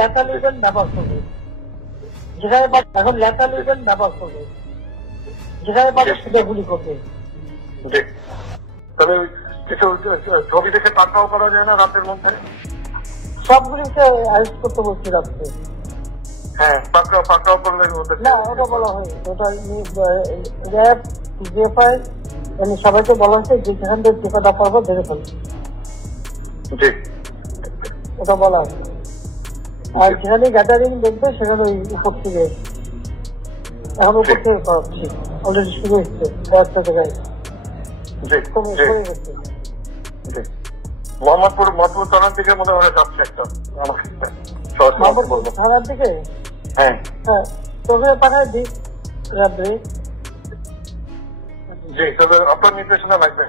লেখা লিখবেন ব্যবহার করবে, যেখানে এখন লেখা লিখবেন ব্যবহার করবে, যেখানে পাবে সেটা গুলি করবে। তবে কিছু ছবি দেখে পাকড়াও করা যায় না রাতের মধ্যে? সবগুলিকে অ্যারেস্ট করতে বলছি রাখতে। হ্যাঁ, পাকড়াও করলে না, ওটা বলা হয়, ওটা র্যাব জিএফআই সবাইকে বলা হচ্ছে যে যেখান থেকে টিকাটা পারবো ধরে ফেলবে, ওটা বলা হয়। আর যেখানে গ্যাদারিং দেখবে সেখানে ওই উপর থেকে, এখন উপর থেকে করাচ্ছি, অলরেডি শুরু হচ্ছে কয়েকটা জায়গায় হয়ে গেছে। মোহাম্মদপুর থানার দিকে মনে হয় যাচ্ছে একটা থানার দিকে। হ্যাঁ হ্যাঁ, তোকে পাঠায় দিই রাত্রে। জি, তবে আপনার নির্দেশনা লাগবে।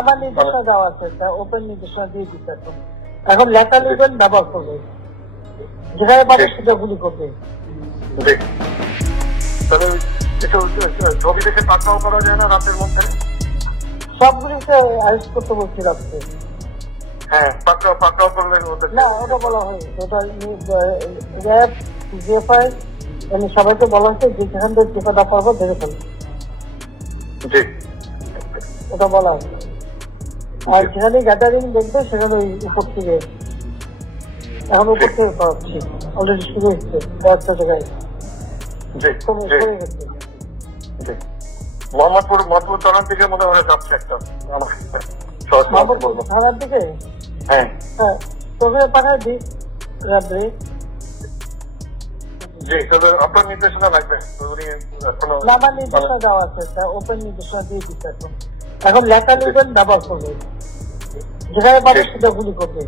আমার নির্দেশনা দেওয়া আছে, ওপেন নির্দেশনা দিয়ে দিচ্ছে। এখন লেখা লিখবেন ব্যবহার করবে, যেখানে পাবে সেটা গুলি করবে। তবে কিছু ছবি দেখে পাকড়াও করা যায় না রাতের মধ্যে? সবগুলিকে অ্যারেস্ট করতে বলছি রাখতে। হ্যাঁ, পাকড়াও করলে না, ওটা বলা হয়, ওটা র্যাব জিএফআই সবাইকে বলা হচ্ছে যে যেখান থেকে টিকাটা পারবো ধরে ফেলবে, ওটা বলা হয়। আর যেখানে গ্যাদারিং দেখবে সেখানে ওই উপর থেকে, এখন উপর থেকে করাচ্ছি, অলরেডি শুরু হচ্ছে কয়েকটা জায়গায় হয়ে গেছে। মোহাম্মদপুর থানার দিকে মনে হয় যাচ্ছে একটা থানার দিকে। হ্যাঁ হ্যাঁ, তোকে পাঠায় দিই রাত্রে। জি, তবে আপনার নির্দেশনা লাগবে। আমার নির্দেশনা দেওয়া আছে, ওপেন নির্দেশনা দিয়ে দিচ্ছে। এখন লেখা লিখবেন ব্যবহার করবে, যেখানে পাবে সেটা গুলি করবে।